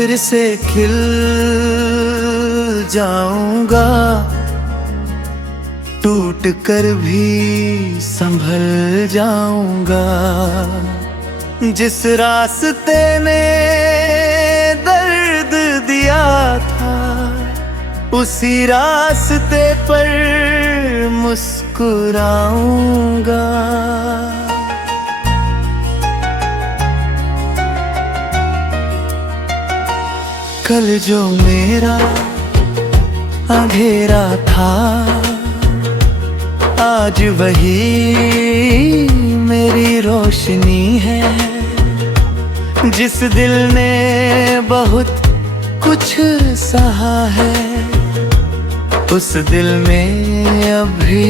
फिर से खिल जाऊंगा, टूट कर भी संभल जाऊंगा। जिस रास्ते ने दर्द दिया था, उसी रास्ते पर मुस्कुराऊंगा। कल जो मेरा अंधेरा था, आज वही मेरी रोशनी है। जिस दिल ने बहुत कुछ सहा है, उस दिल में अभी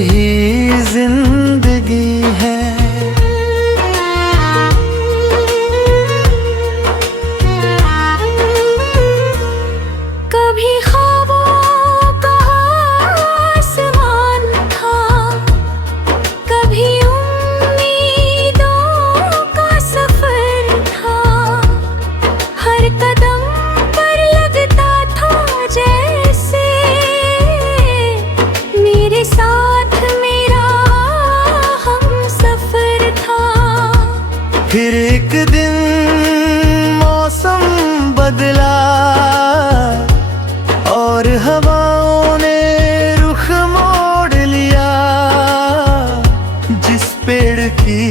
जिंदगी है। कभी ख्वाबों का आसमान था, कभी उम्मीदों का सफर था। हर कदम पर लगता था जैसे मेरे साथ मेरा हमसफर था। फिर एक दिन मौसम बदला और हवाओं ने रुख मोड़ लिया। जिस पेड़ की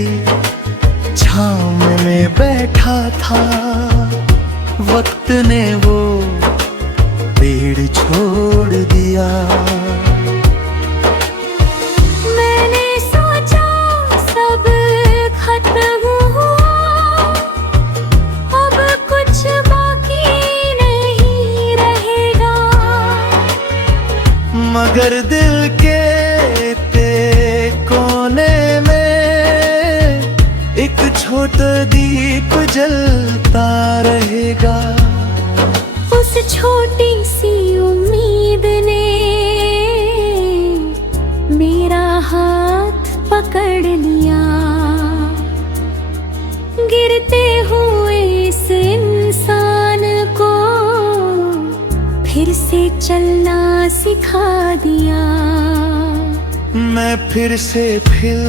छाँव में बैठा था, वक्त ने वो पेड़ छोड़ दिया। मैंने सोचा सब खत्म हुआ, अब कुछ बाकी नहीं रहेगा। मगर दिल के कोने में एक छोटा दीप जलता रहेगा। उस छोटी सी उम्मीद ने मेरा हाथ पकड़ लिया। गिरते हुए इस इंसान को फिर से चलना सिखा दिया। मैं फिर से खिल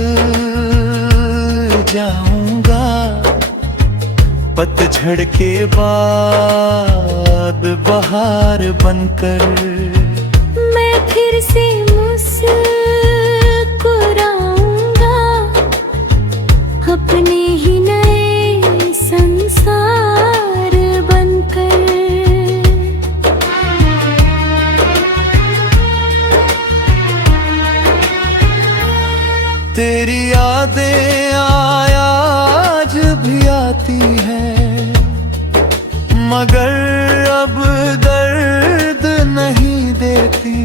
जाऊंगा, पतझड़ के बाद बहार बनकर। मैं फिर से मुस्कुराऊंगा, अपने ही नए संसार बनकर। तेरी यादें आज भी आती हैं, मगर अब दर्द नहीं देती।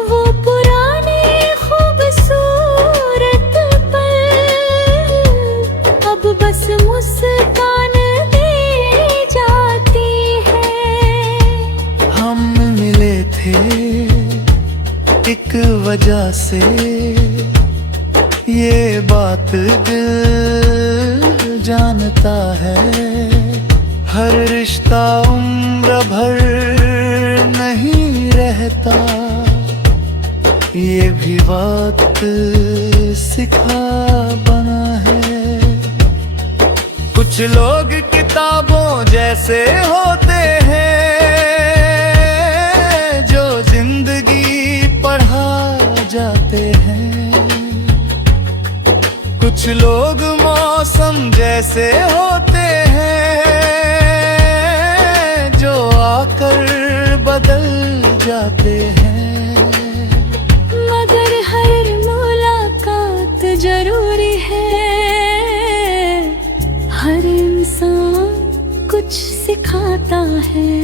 वो पुराने खूबसूरत पल अब बस मुस्कान दे जाती है। हम मिले थे एक वजह से, ये बात दिल जानता है। हर रिश्ता उम्र भर नहीं रहता, ये भी वक्त सिखा बना है। कुछ लोग किताबों जैसे होते हैं, जो जिंदगी पढ़ा जाते हैं। कुछ लोग मौसम जैसे होते हैं, जो आकर बदल जाते हैं। मगर हर मुलाकात जरूरी है, हर इंसान कुछ सिखाता है।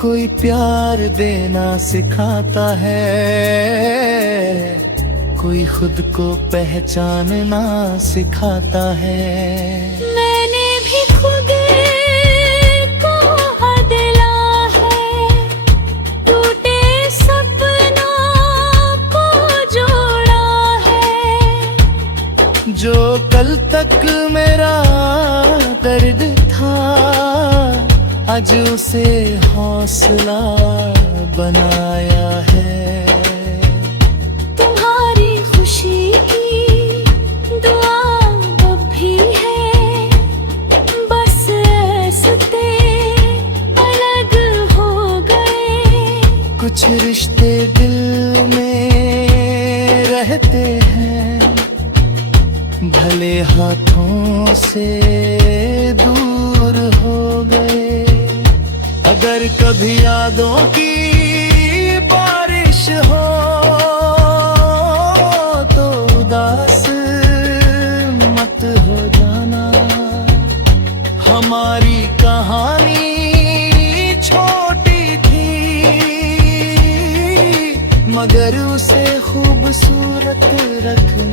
कोई प्यार देना सिखाता है, कोई खुद को पहचानना सिखाता है। मैंने भी खुद को बदला है, टूटे सपनों को जोड़ा है। जो कल तक मेरा दर्द था, आज उसे हौसला बनाया है। तुम्हारी खुशी की दुआ अब भी है, बस ऐसे अलग हो गए। कुछ रिश्ते दिल में रहते हैं, भले हाथों से दूर हो गए। अगर कभी यादों की बारिश हो तो उदास मत हो जाना। हमारी कहानी छोटी थी, मगर उसे खूबसूरत रखना।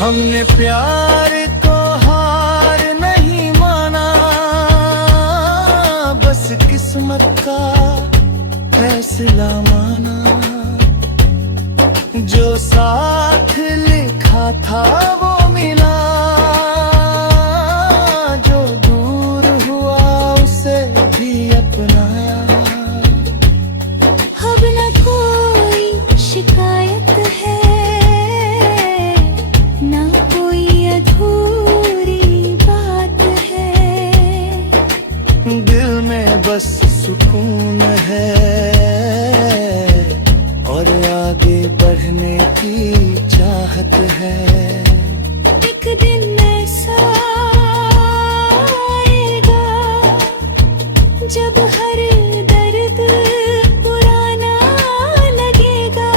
हमने प्यार को हार नहीं माना, बस किस्मत का फैसला माना। जो साथ लिखा था वो मिला, जो दूर हुआ उसे भी अपनाया। अब न कोई शिकायत है, दिल में बस सुकून है और आगे बढ़ने की चाहत है। एक दिन ऐसा आएगा जब हर दर्द पुराना लगेगा।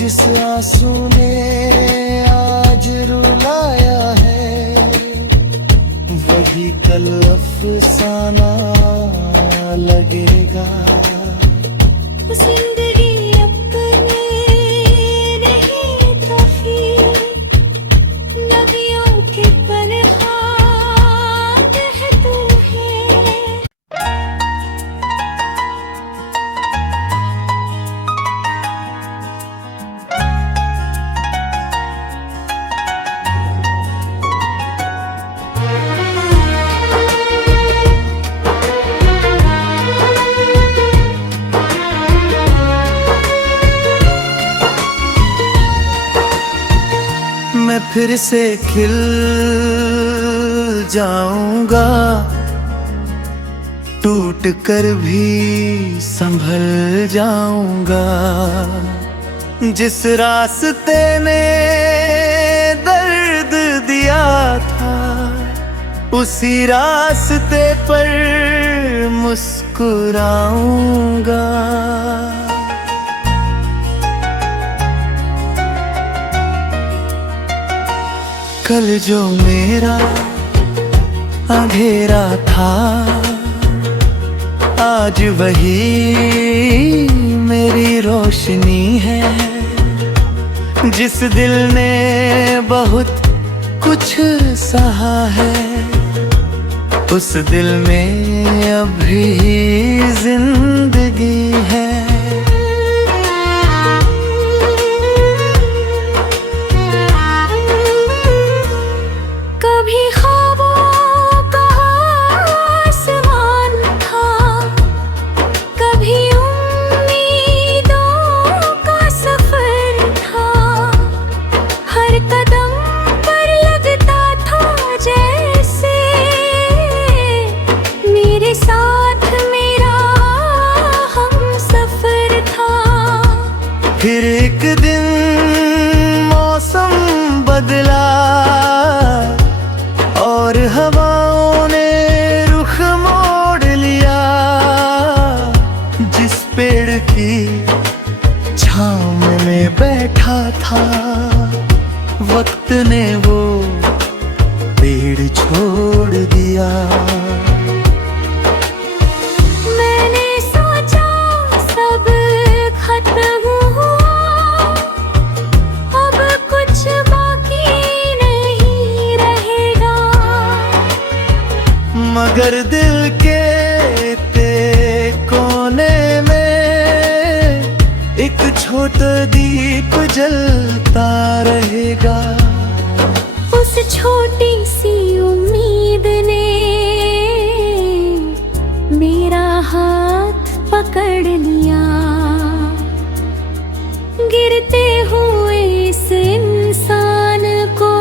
जिस आंसू ने आज रुलाया है, वही कल अफसाना लगेगा। जिंदगी अपनी नहीं तो फिर नदियों के पनहा कहते हैं। मैं फिर से खिल जाऊंगा, टूट कर भी संभल जाऊंगा। जिस रास्ते ने दर्द दिया था, उसी रास्ते पर मुस्कुराऊंगा। कल जो मेरा अंधेरा था, आज वही मेरी रोशनी है। जिस दिल ने बहुत कुछ सहा है, उस दिल में अभी जिंदगी है। कभी ख्वाबों का आसमान था, कभी उम्मीदों का सफर था। हर कदम पर लगता था जैसे मेरे साथ मेरा हमसफर था। फिर एक दिन मौसम बदला और हवाओं ने रुख मोड़ लिया। जिस पेड़ की छाँव में बैठा था, वक्त ने वो पेड़ छोड़ दिया। मैंने सोचा सब खत्म हुआ, अब कुछ बाकी नहीं। के कोने में एक छोटा दीप जलता रहेगा। उस छोटी सी उम्मीद ने मेरा हाथ पकड़ लिया। गिरते हुए इस इंसान को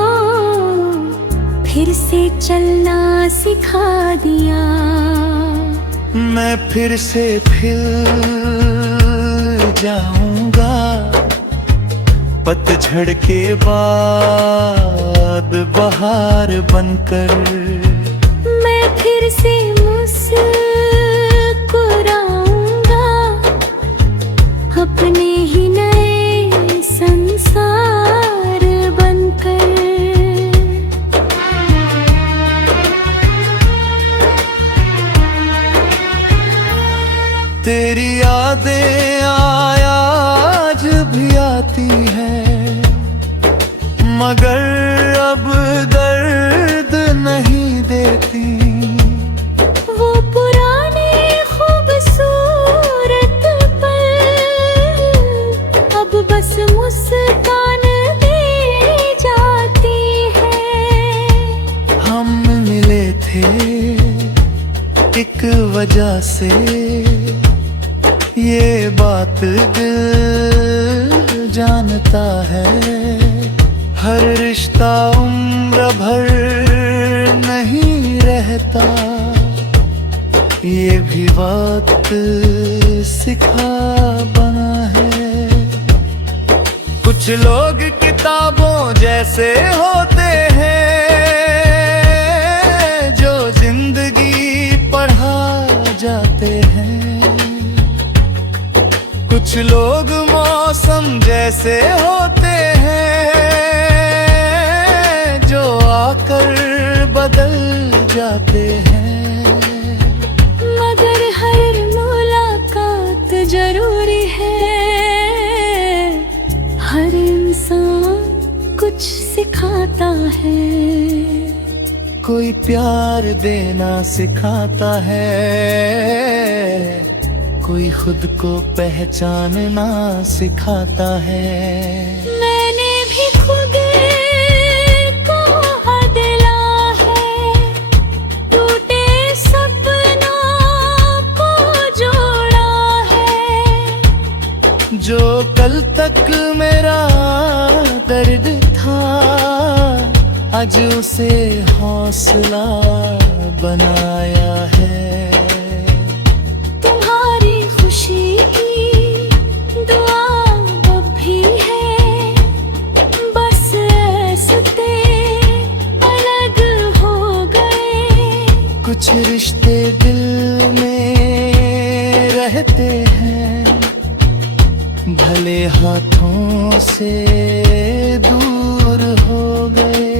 फिर से चलना सिखा दिया। मैं फिर से खिल जाऊंगा पतझड़ के बाद बहार बनकर। मैं फिर से मुस्कुराऊंगा अपने ही नए संसार बनकर। तेरी यादें आज भी आती हैं, मगर अब दर्द नहीं देती। वो पुराने खूबसूरत पल अब बस मुस्कान दे जाती है। हम मिले थे एक वजह से, ये बात दिल जानता है। हर रिश्ता उम्र भर नहीं रहता, ये भी वक्त सिखा बना है। कुछ लोग किताबों जैसे होते हैं जो जिंदगी पढ़ा जाते हैं। कुछ लोग मौसम जैसे होते हैं जो आकर बदल जाते हैं। मगर हर मुलाकात जरूरी है, हर इंसान कुछ सिखाता है। कोई प्यार देना सिखाता है, कोई खुद को पहचानना सिखाता है। मैंने भी खुद को बदला है, टूटे सपनों को जोड़ा है। जो कल तक मेरा दर्द था, आज उसे हौसला बनाया है। खुशी की दुआ अब भी है, बस ऐसे अलग हो गए। कुछ रिश्ते दिल में रहते हैं, भले हाथों से दूर हो गए।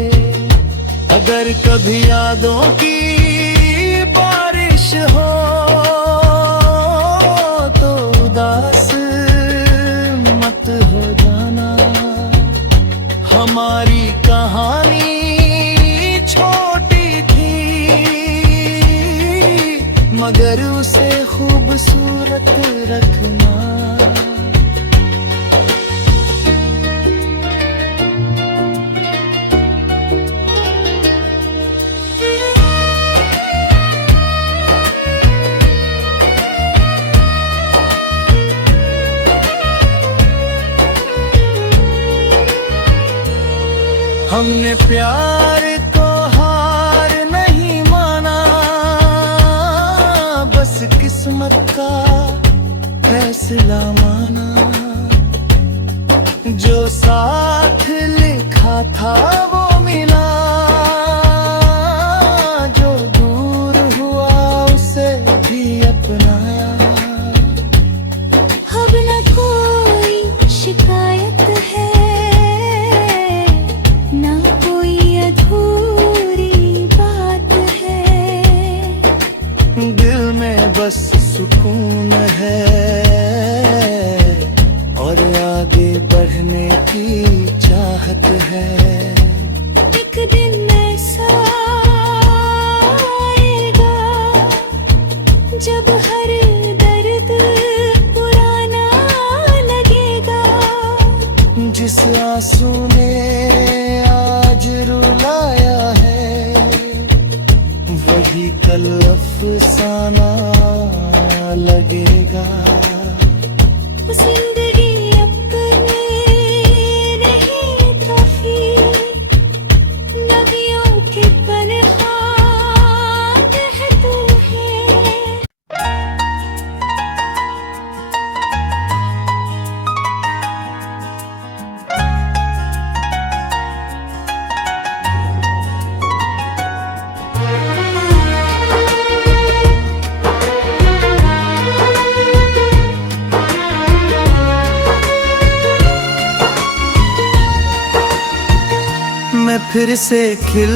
अगर कभी यादों की बारिश हो उदास मत हो जाना। हमारी कहानी छोटी थी, मगर उसे खूबसूरत रखना। हमने प्यार को हार नहीं माना, बस किस्मत का फैसला माना। जो साथ लिखा था वो मिला, जो दूर हुआ उसे भी अपनाया। अब न कोई शिकायत है, बस सुकून है और आगे बढ़ने की चाहत है। एक दिन ऐसा आएगा जब हर दर्द पुराना लगेगा, जिस आंसू ने आज रुलाया है वही कल अफसाना लगेगा। जिंदगी अपने नहीं तो फिर नदियों की पनहा कहते हैं। मैं फिर से खिल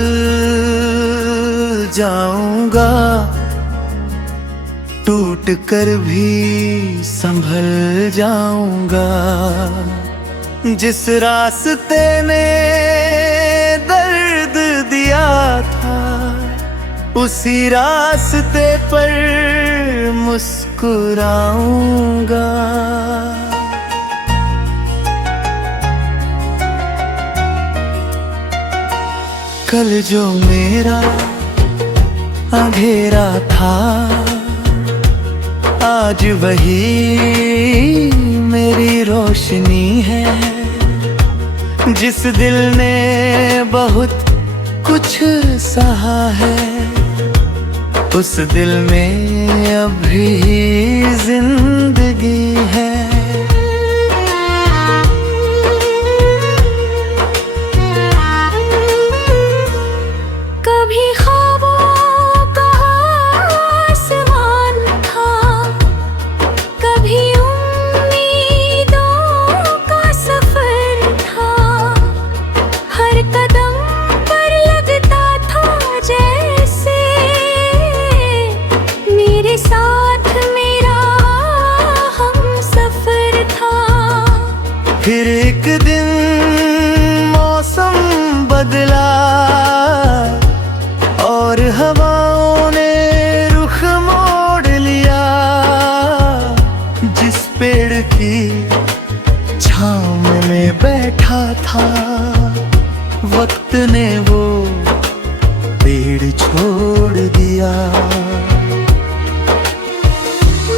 जाऊंगा, टूट कर भी संभल जाऊंगा। जिस रास्ते ने दर्द दिया था उसी रास्ते पर मुस्कुराऊंगा। कल जो मेरा अंधेरा था आज वही मेरी रोशनी है। जिस दिल ने बहुत कुछ सहा है उस दिल में अभी जिंदगी है। कभी ख्वाबों का आसमान था, कभी उम्मीदों का सफर था। हर कदम पर लगता था जैसे मेरे साथ मेरा हमसफर था। फिर एक दिन मौसम बदला और हवाओं ने रुख मोड़ लिया। जिस पेड़ की छाँव में बैठा था वक्त ने वो पेड़ छोड़ दिया।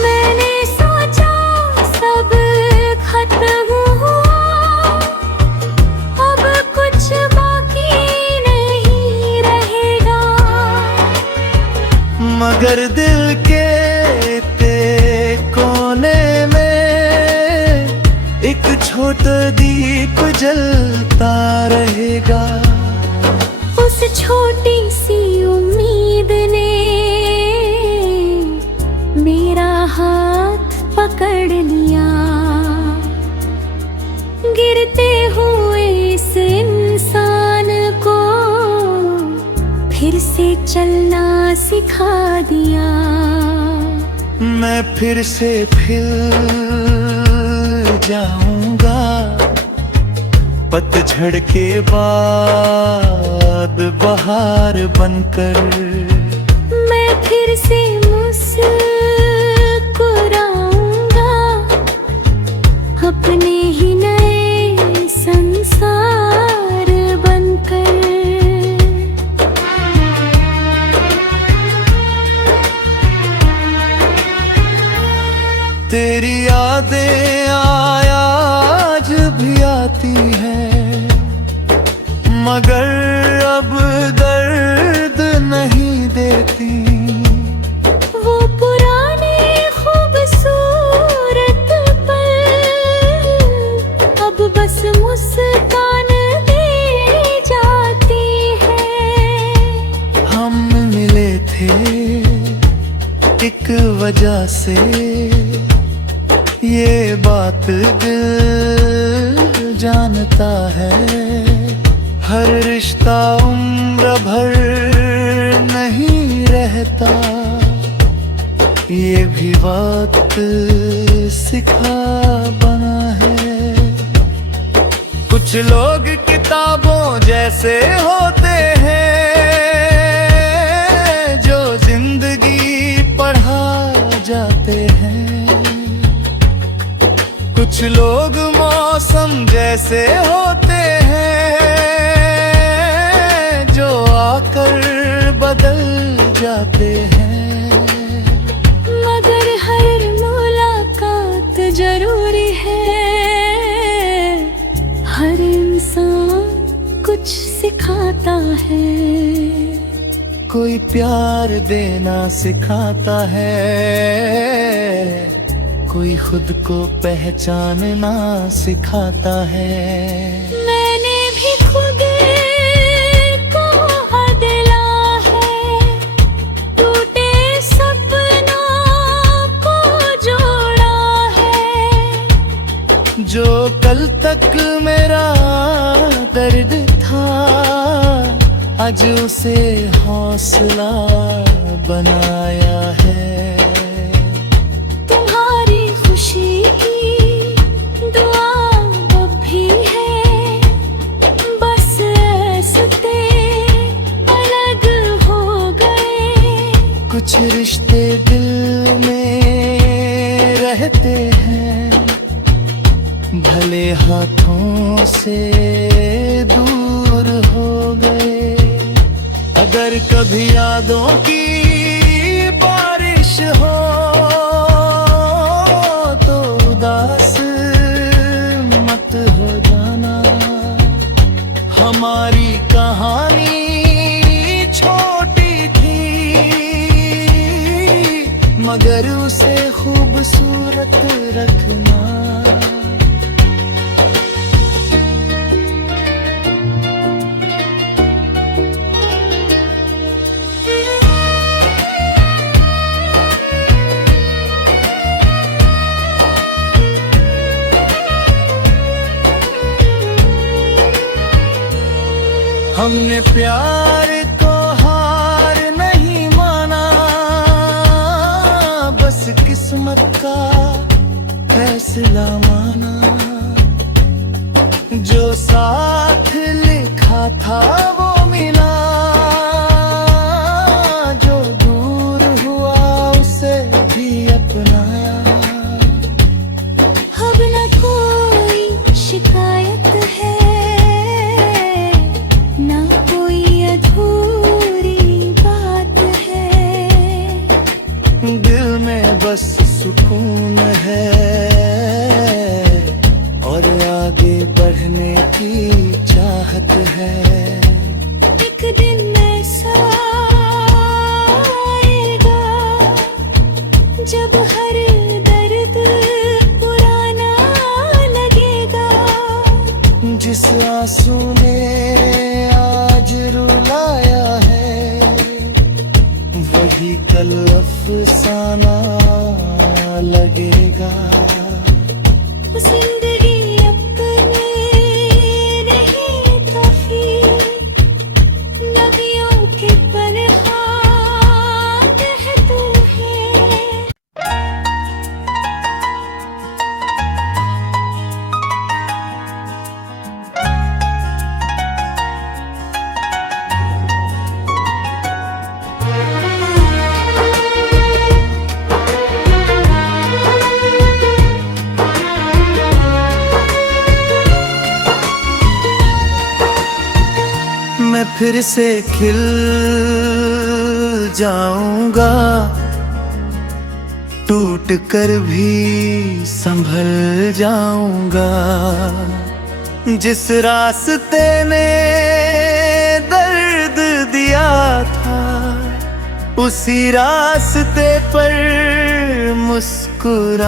मैंने सोचा सब खत्म हुआ, अब कुछ बाकी नहीं रहेगा। मगर दिल के कोने में एक छोटा दीप जलता रहेगा। उस छोटी सी उम्मीद ने मेरा हाथ पकड़ लिया। गिरते हुए इस इंसान को फिर से चलना सिखा दिया। मैं फिर से खिल जाऊंगा, पतझड़ के बाद बहार बनकर। मैं फिर से मुस्कुराऊंगा, अपने ही नए संसार बनकर। तेरी यादें आज भी आती हैं मगर अब दर्द नहीं देती। वो पुराने खूबसूरत पल अब बस मुस्कान दे जाती है। हम मिले थे एक वजह से, ये बात दिल जानता है। हर रिश्ता उम्र भर नहीं रहता, ये भी वक्त सिखा बना है। कुछ लोग किताबों जैसे होते हैं जो जिंदगी पढ़ा जाते हैं। कुछ लोग मौसम जैसे होते हैं जो आकर बदल जाते हैं। मगर हर मुलाकात जरूरी है, हर इंसान कुछ सिखाता है। कोई प्यार देना सिखाता है, कोई खुद को पहचानना सिखाता है। मैंने भी खुद को बदला है, टूटे सपनों को जोड़ा है। जो कल तक मेरा दर्द था, आज उसे हौसला बनाया है। तुम्हारी खुशी की दुआ अब भी है, बस ऐसे अलग हो गए। कुछ रिश्ते दिल में रहते हैं, भले हाथों से दूर हो गए। अगर कभी यादों की बारिश हो तो उदास मत हो जाना। हमारी कहानी छोटी थी, मगर उसे खूबसूरत रखना। हमने प्यार को हार नहीं माना, बस किस्मत का फैसला माना। जो साथ लिखा था वो मिला, जो दूर हुआ उसे भी अपनाया। अब न कोई शिकायत है, ना कोई अधूरी बात है। दिल में बस सुकून है और आगे बढ़ने की चाहत है। एक दिन ऐसा आएगा जब हर दर्द पुराना लगेगा। जिस आंसू ने आज रुलाया है, वही कल अफसाना लगेगा। जिंदगी अपनी नहीं तो फिर नदियों की पनहा कहते हैं। मैं फिर से खिल जाऊंगा, टूट कर भी संभल जाऊंगा। जिस रास्ते ने दर्द दिया था, उसी रास्ते पर मुस्कुराऊंगा।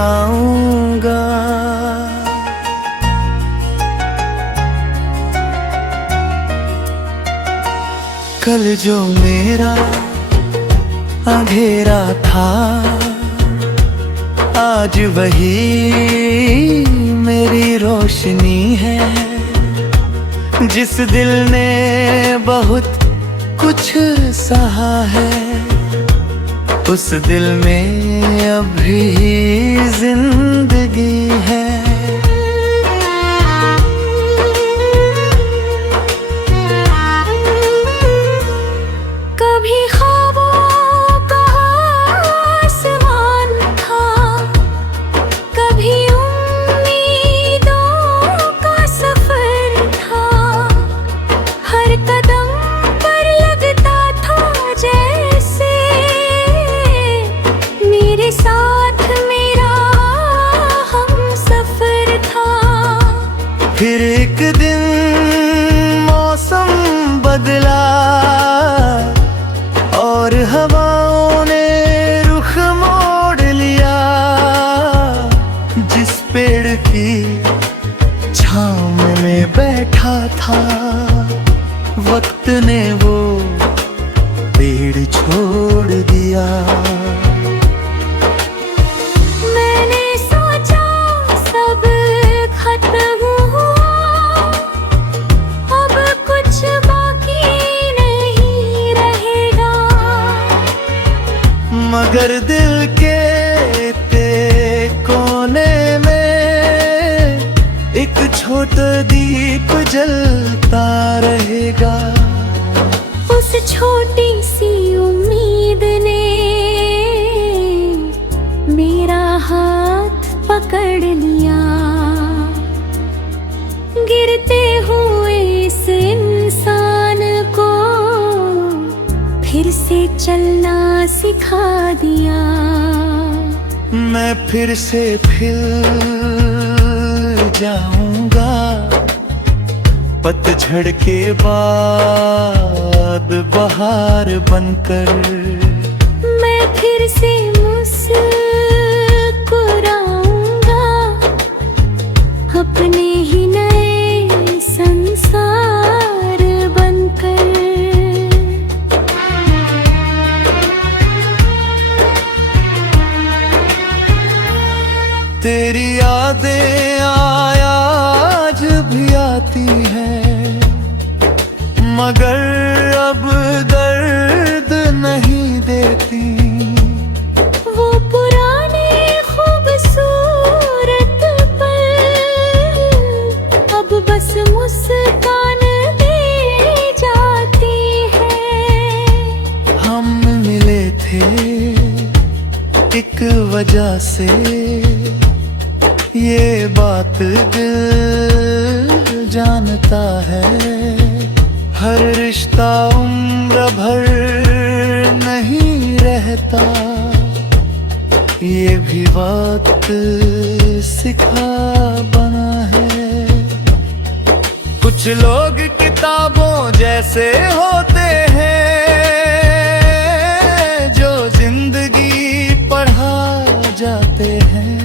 कल जो मेरा अंधेरा था, आज वही मेरी रोशनी है। जिस दिल ने बहुत कुछ सहा है, उस दिल में अभी जिंदगी है। कभी ख्वाबों का आसमान तेरे साथ मेरा हम सफर था। फिर एक दिन मौसम बदला और हवाओं ने रुख मोड़ लिया। जिस पेड़ की छाँव में बैठा था, वक्त ने वो पेड़ छोड़ दिया। मैंने सोचा सब खत्म हुआ, अब कुछ बाकी नहीं रहेगा। मगर दिल के कोने में एक छोटा दीप जलता रहेगा। उस छोटी सी उम्मीद ने मेरा हाथ पकड़ लिया। गिरते हुए इस इंसान को फिर से चलना सिखा दिया। मैं फिर से खिल जाऊंगा, पतझड़ के बाद बहार बनकर। मैं फिर से मुस्कुराऊंगा, अपने ही नए संसार बनकर। तेरी यादें आज भी आती हैं, मगर अब दर्द नहीं देती। वो पुराने खूबसूरत पल अब बस मुस्कान दे जाती है। हम मिले थे एक वजह से, ये बात दिल जानता है। हर रिश्ता उम्र भर नहीं रहता, ये भी वक्त सिखा बना है। कुछ लोग किताबों जैसे होते हैं, जो जिंदगी पढ़ा जाते हैं।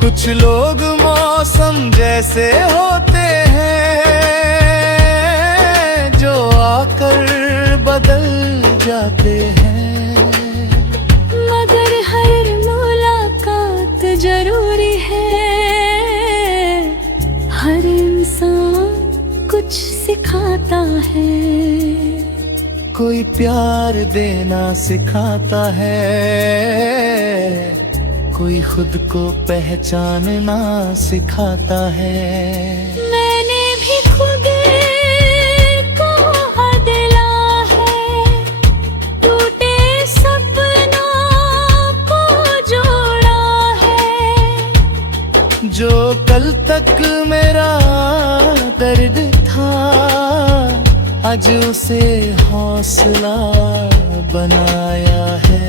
कुछ लोग मौसम जैसे होते हैं, जो आकर बदल जाते हैं। मगर हर मुलाकात जरूरी है, हर इंसान कुछ सिखाता है। कोई प्यार देना सिखाता है, कोई खुद को पहचानना सिखाता है। मैंने भी खुद को बदला है, टूटे सपनों को जोड़ा है। जो कल तक मेरा दर्द था, आज उसे हौसला बनाया है।